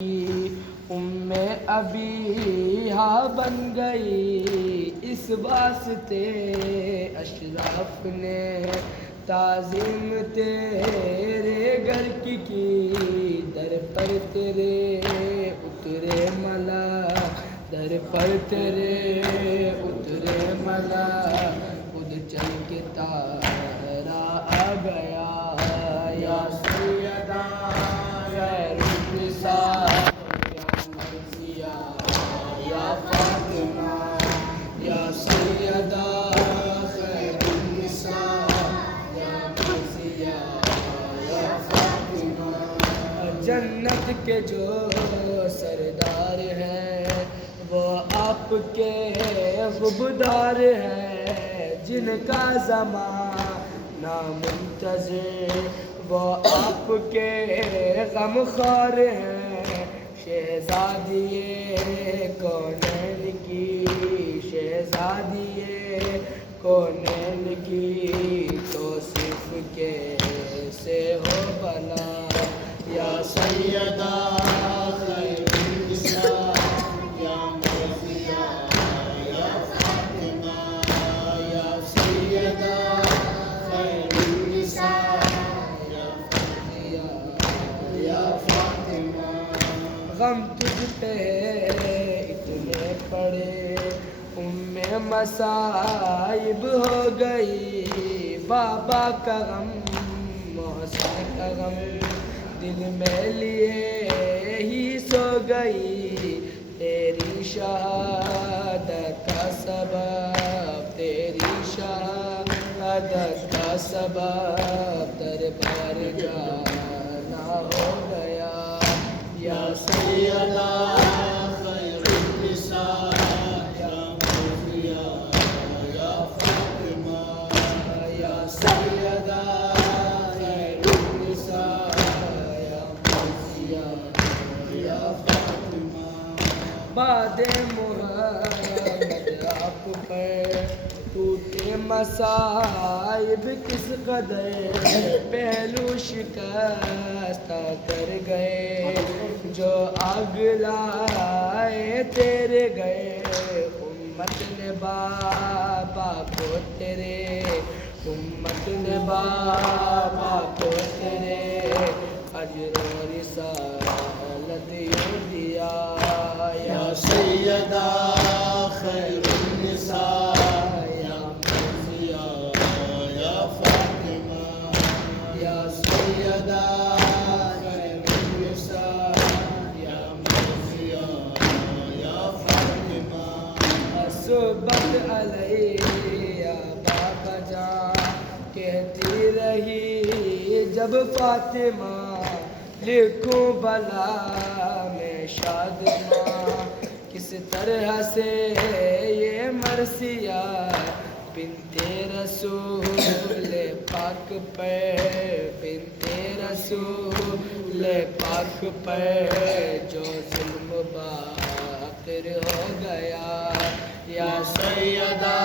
ام ابیہا بن گئی، اس واسطے اشراف نے تعظیم تیرے گھر کی، در پر تیرے اترے ملا، در پر تیرے اترے ملا، خود چل کے تارا آ گیا، یا سیدہ خیر النساء یا فاطمہ، یا سیدہ خیر النساء یا مرضیہ یا فاطمہ۔ جنت کے جو سردار ہیں وہ آپ کے غبدار ہیں، جن کا زمانہ منتظر وہ آپ کے غم خوار ہیں، شہزادی کونین کی، شہزادی کونین کی توصیف کیسے ہو بھلا، یا سیدہ خیر النساء یا مرضیہ یا فاطمہ، یا سیدہ خیر النساء یا مرضیہ یا فاطمہ۔ غم تجھ پہ اتنے پڑے، مصائب ہو گئی، بابا کا غم محسن کا غم دل میں لیے ہی سو گئی، تیری شہادت کا سبب، تیری شہادت کا سبب دربار جانا ہو گیا، یا سیدہ خیر النساء یا مرضیہ یا فاطمہ، یا سیدہ خیر النساء یا مرضیہ یا فاطمہ۔ بعد محمد آپ پر ٹوٹے مصائب کس قدر، پہلو شکست کر گئے جو آگ لائے تیرے گئے، امت نے بابا کو تیرے، امت نے بابا کو تیرے اجر و رسالت یوں دیا، یا سیدہ خیر النساء یا مرضیہ یا فاطمہ، یا سیدہ خیر النساء یا مرضیہ یا فاطمہ۔ صحبت علیہ بابا جان کہتی رہی جب فاطمہ، لکھوں بلا میں شادماں، کس طرح سے یہ مرثیہ بنت رسول پاک پر، بنت رسول پاک پر جو ظلم باقر ہو گیا، یا سیدہ